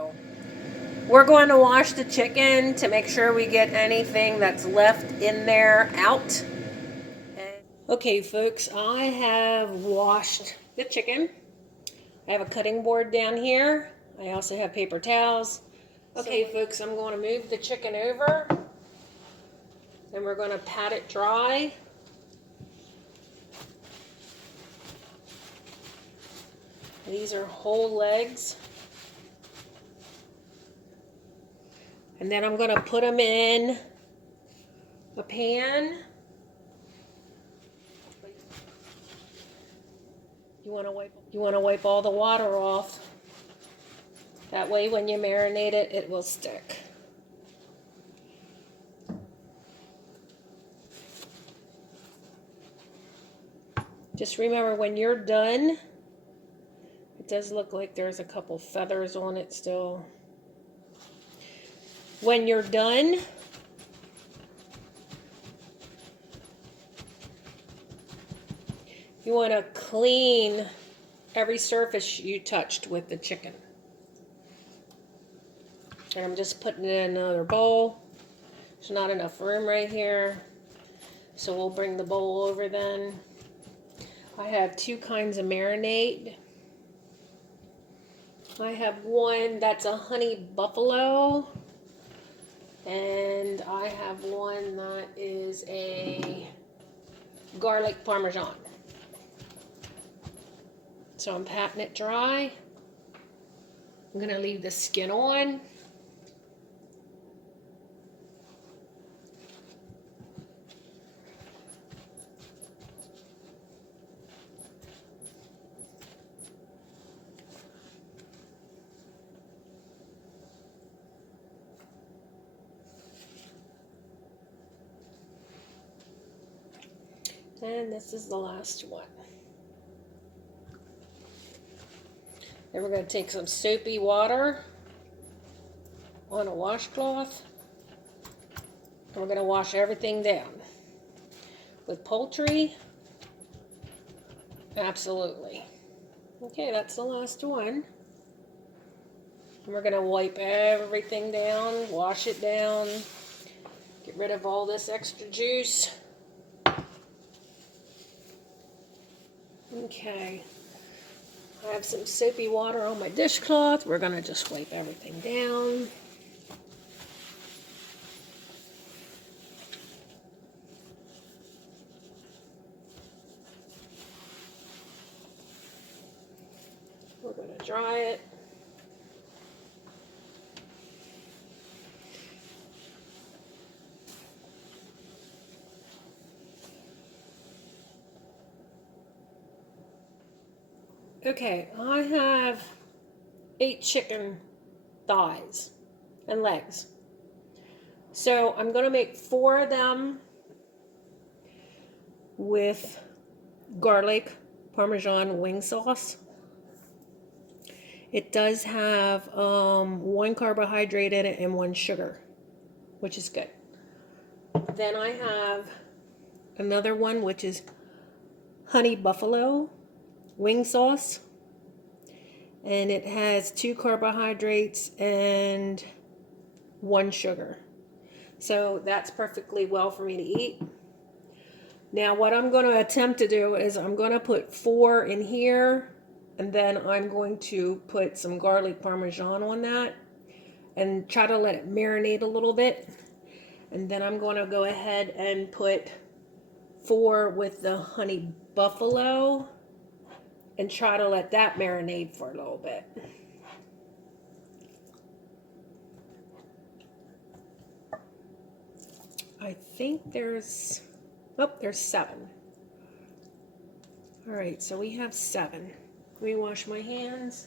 So we're going to wash the chicken to make sure we get anything that's left in there out. Okay, folks, I have washed the chicken. I have a cutting board down here. I also have paper towels. Okay, folks, I'm going to move the chicken over. And we're going to pat it dry. These are whole legs. And then I'm going to put them in a pan. You want to wipe all the water off. That way when you marinate it, it will stick. Just remember when you're done, it does look like there's a couple feathers on it still. When you're done, you want to clean every surface you touched with the chicken. And I'm just putting it in another bowl. There's not enough room right here, so we'll bring the bowl over then. I have two kinds of marinade. I have one that's a honey buffalo, and I have one that is a garlic parmesan. So I'm patting it dry. I'm going to leave the skin on. And this is the last one. Then we're going to take some soapy water on a washcloth. And we're going to wash everything down. With poultry, absolutely. Okay, that's the last one. And we're going to wipe everything down, wash it down, get rid of all this extra juice. Okay, I have some soapy water on my dishcloth. We're going to just wipe everything down. We're going to dry it. Okay, I have 8 chicken thighs and legs. So I'm going to make 4 of them with garlic Parmesan wing sauce. It does have 1 carbohydrate in it and 1 sugar, which is good. Then I have another one, which is honey buffalo wing sauce, and it has 2 carbohydrates and 1 sugar. So that's perfectly well for me to eat. Now what I'm going to attempt to do is I'm going to put 4 in here, and then I'm going to put some garlic parmesan on that and try to let it marinate a little bit. And then I'm going to go ahead and put 4 with the honey buffalo and try to let that marinate for a little bit. I think there's 7. All right, so we have 7. Let me wash my hands.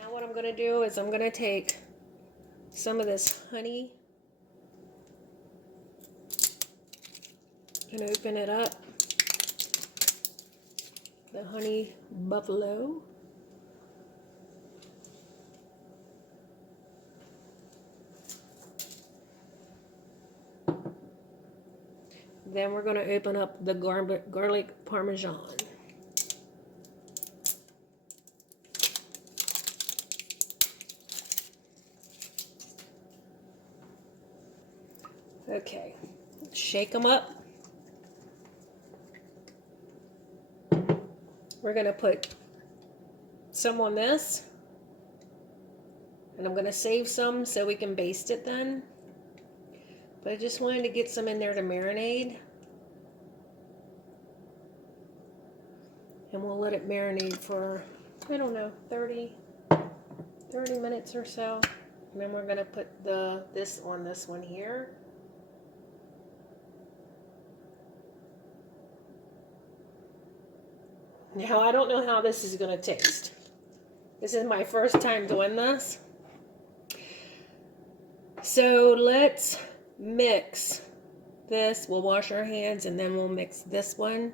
Now what I'm going to do is I'm going to take some of this honey and open it up. The honey buffalo. Then we're going to open up the garlic parmesan. Okay, shake them up. We're going to put some on this, and I'm going to save some so we can baste it then. But I just wanted to get some in there to marinate. And we'll let it marinate for, I don't know, 30 minutes or so. And then we're going to put this on this one here. Now, I don't know how this is going to taste. This is my first time doing this. So let's mix this. We'll wash our hands and then we'll mix this one.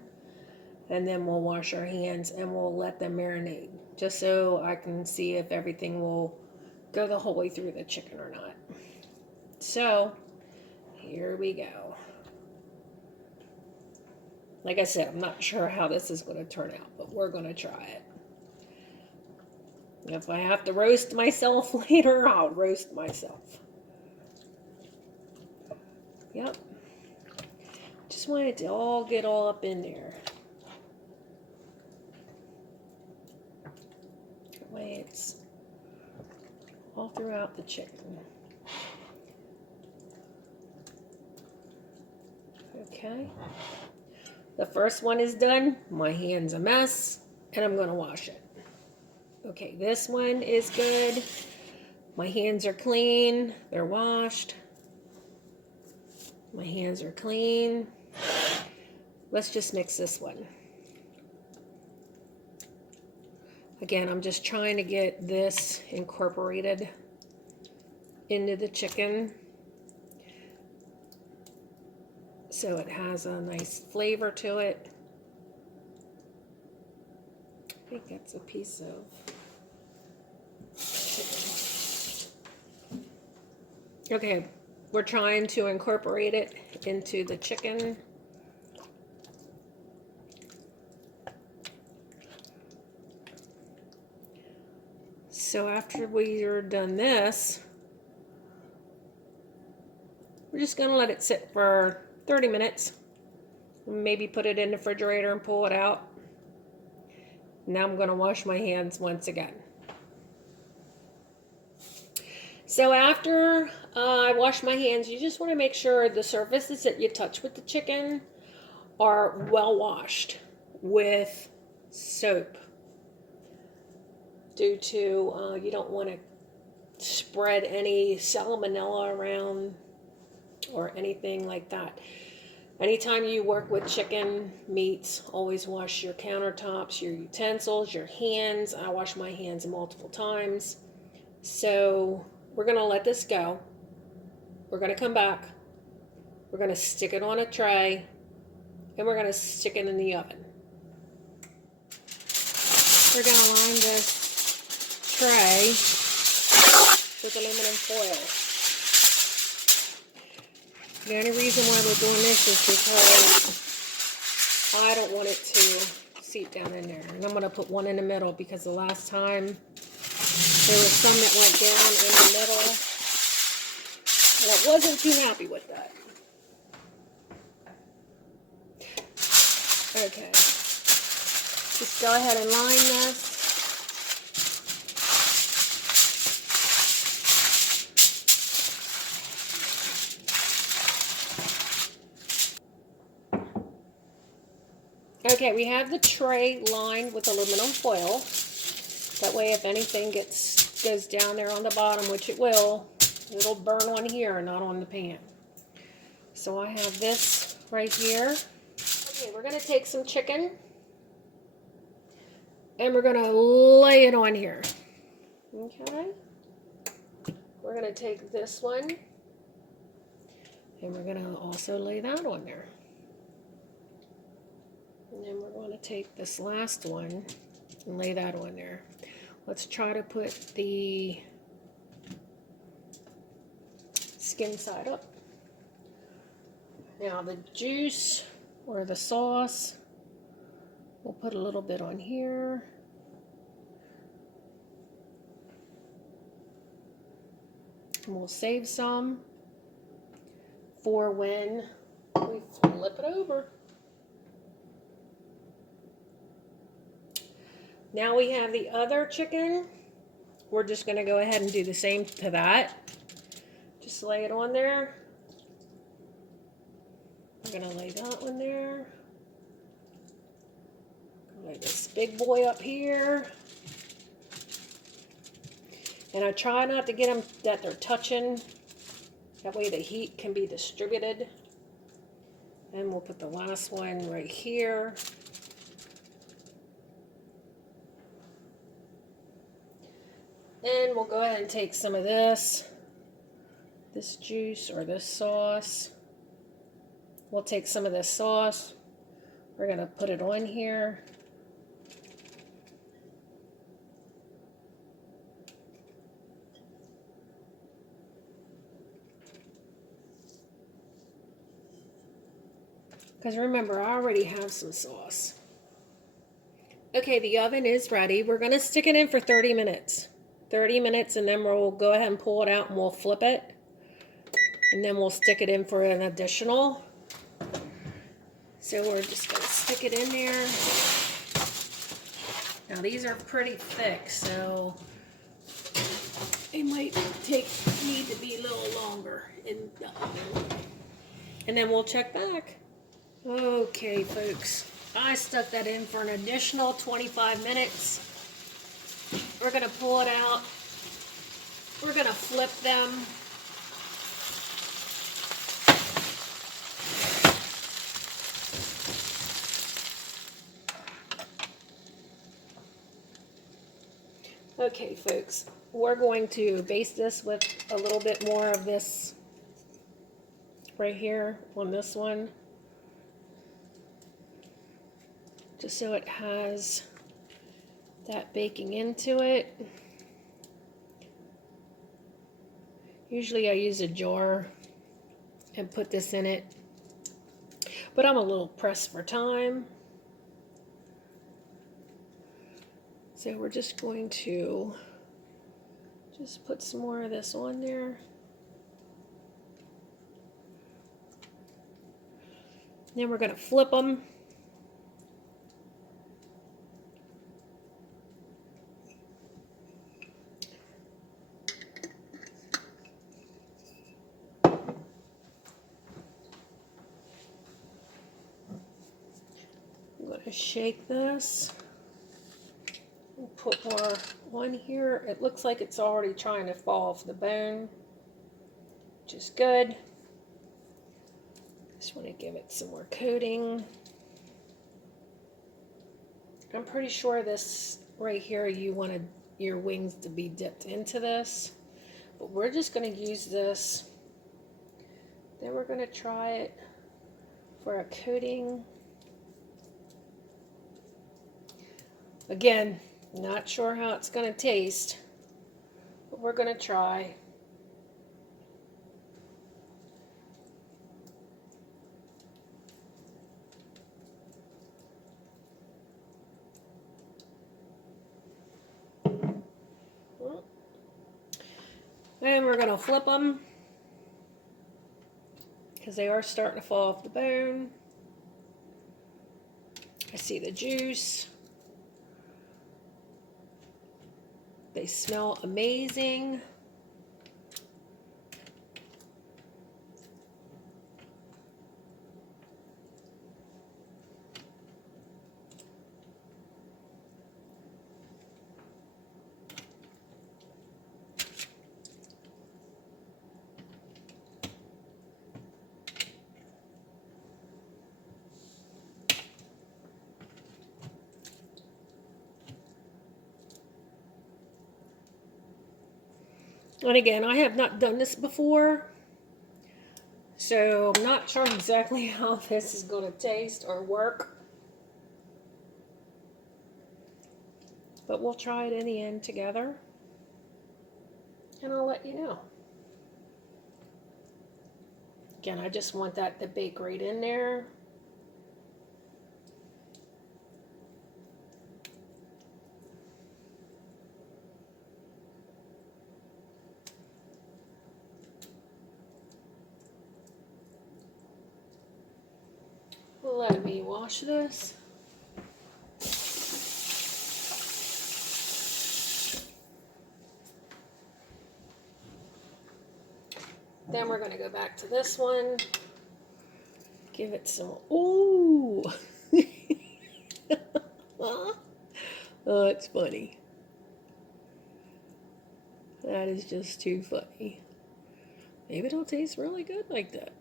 And then we'll wash our hands and we'll let them marinate. Just so I can see if everything will go the whole way through the chicken or not. So, here we go. Like I said, I'm not sure how this is going to turn out, but we're going to try it. If I have to roast myself later, I'll roast myself. Yep. Just want it to all get all up in there. That way it's all throughout the chicken. Okay. The first one is done. My hand's a mess, and I'm going to wash it. Okay, this one is good. My hands are clean. They're washed. My hands are clean. Let's just mix this one. Again, I'm just trying to get this incorporated into the chicken so it has a nice flavor to it. I think that's a piece of chicken. Okay, we're trying to incorporate it into the chicken. So after we're done this, we're just going to let it sit for 30 minutes. Maybe put it in the refrigerator and pull it out. Now I'm going to wash my hands once again. So after I wash my hands, you just want to make sure the surfaces that you touch with the chicken are well washed with soap. Due to you don't want to spread any salmonella around or anything like that. Anytime you work with chicken meats, always wash your countertops, your utensils, your hands. I wash my hands multiple times. So we're going to let this go. We're going to come back. We're going to stick it on a tray, and we're going to stick it in the oven. We're going to line this tray with aluminum foil. The only reason why we're doing this is because I don't want it to seep down in there. And I'm going to put one in the middle because the last time there was some that went down in the middle. And I wasn't too happy with that. Okay. Just go ahead and line this. Okay, we have the tray lined with aluminum foil. That way if anything goes down there on the bottom, which it will, it'll burn on here, not on the pan. So I have this right here. Okay, we're going to take some chicken and we're going to lay it on here. Okay. We're going to take this one and we're going to also lay that on there. And then we're going to take this last one and lay that on there. Let's try to put the skin side up. Now the juice or the sauce, we'll put a little bit on here. And we'll save some for when we flip it over. Now we have the other chicken. We're just going to go ahead and do the same to that. Just lay it on there. I'm going to lay that one there. Lay this big boy up here. And I try not to get them that they're touching. That way the heat can be distributed. And we'll put the last one right here. And we'll go ahead and take some of this juice or this sauce. We'll take some of this sauce. We're going to put it on here. Because remember, I already have some sauce. Okay, the oven is ready. We're going to stick it in for 30 minutes. 30 minutes, and then we'll go ahead and pull it out and we'll flip it. And then we'll stick it in for an additional. So we're just going to stick it in there. Now these are pretty thick, so they might need to be a little longer in the oven. And then we'll check back. Okay, folks, I stuck that in for an additional 25 minutes. We're going to pull it out. We're going to flip them. Okay, folks, we're going to baste this with a little bit more of this right here on this one. Just so it has that baking into it. Usually I use a jar and put this in it, but I'm a little pressed for time. So we're just going to just put some more of this on there. Then we're going to flip them. I'm going to shake this. We'll put more on here. It looks like it's already trying to fall off the bone, which is good. Just want to give it some more coating. I'm pretty sure this right here, you want your wings to be dipped into this, but we're just going to use this. Then we're going to try it for a coating. Again, not sure how it's going to taste, but we're going to try. And we're going to flip them because they are starting to fall off the bone. I see the juice. They smell amazing. And again, I have not done this before, so I'm not sure exactly how this is going to taste or work. But we'll try it in the end together, and I'll let you know. Again, I just want that to bake right in there. Let me wash this. Then we're going to go back to this one. Give it some. Ooh! Oh, it's funny. That is just too funny. Maybe it'll taste really good like that.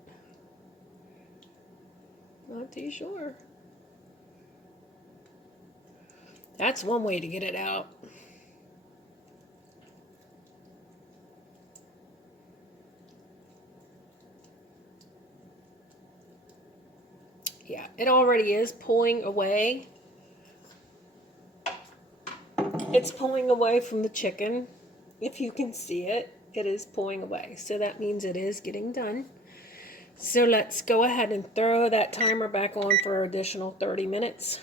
Not too sure. That's one way to get it out. Yeah, it already is pulling away. It's pulling away from the chicken. If you can see it, it is pulling away. So that means it is getting done. So let's go ahead and throw that timer back on for an additional 30 minutes.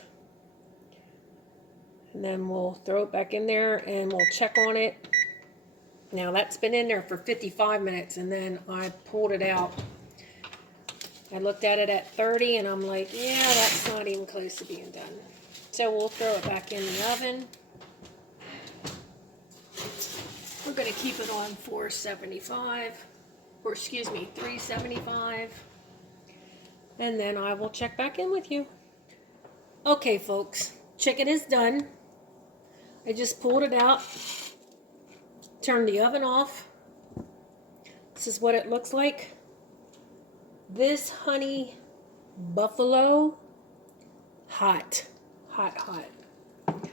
And then we'll throw it back in there and we'll check on it. Now that's been in there for 55 minutes and then I pulled it out. I looked at it at 30 and I'm like, yeah, that's not even close to being done. So we'll throw it back in the oven. We're going to keep it on 475, or excuse me, 375. And then I will check back in with you. Okay, folks, chicken is done. I just pulled it out, turned the oven off. This is what it looks like. This honey buffalo, hot, hot, hot.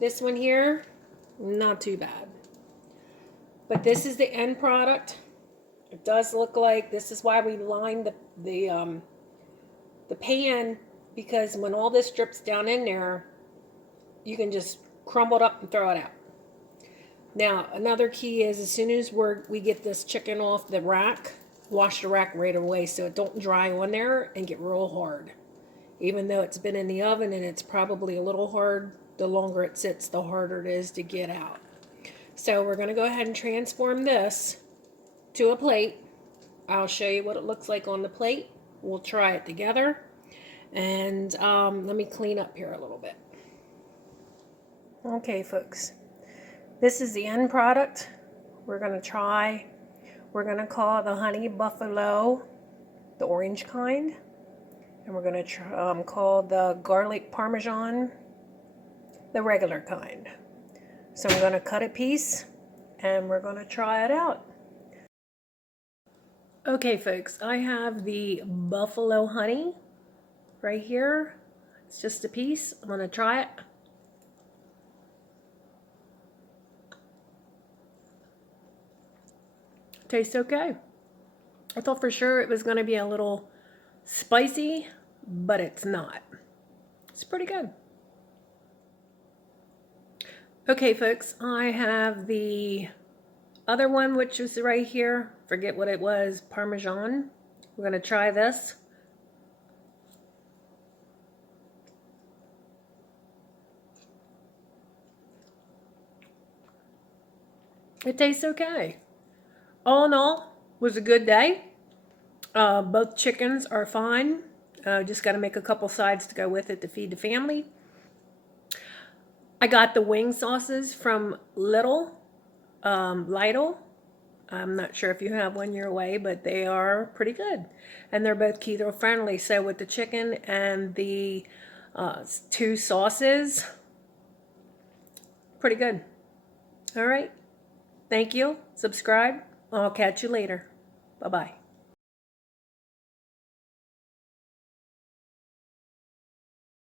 This one here, not too bad. But this is the end product. It does look like, this is why we lined the pan, because when all this drips down in there, you can just crumble it up and throw it out. Now, another key is as soon as we get this chicken off the rack, wash the rack right away so it don't dry on there and get real hard. Even though it's been in the oven and it's probably a little hard, the longer it sits, the harder it is to get out. So we're going to go ahead and transform this to a plate. I'll show you what it looks like on the plate. We'll try it together. And let me clean up here a little bit. Okay, folks. This is the end product. We're going to try. We're going to call the honey buffalo the orange kind. And we're going to call the garlic parmesan the regular kind. So I'm going to cut a piece and we're going to try it out. Okay, folks, I have the buffalo honey right here. It's just a piece. I'm going to try it. Tastes okay. I thought for sure it was going to be a little spicy, but it's not. It's pretty good. Okay, folks, I have the other one, which is right here. Forget what it was, Parmesan. We're going to try this. It tastes okay. All in all, was a good day. Both chickens are fine. Just got to make a couple sides to go with it to feed the family. I got the wing sauces from Lidl. I'm not sure if you have one your way, but they are pretty good. And they're both keto friendly. So with the chicken and the 2 sauces, pretty good. All right. Thank you. Subscribe. I'll catch you later. Bye-bye.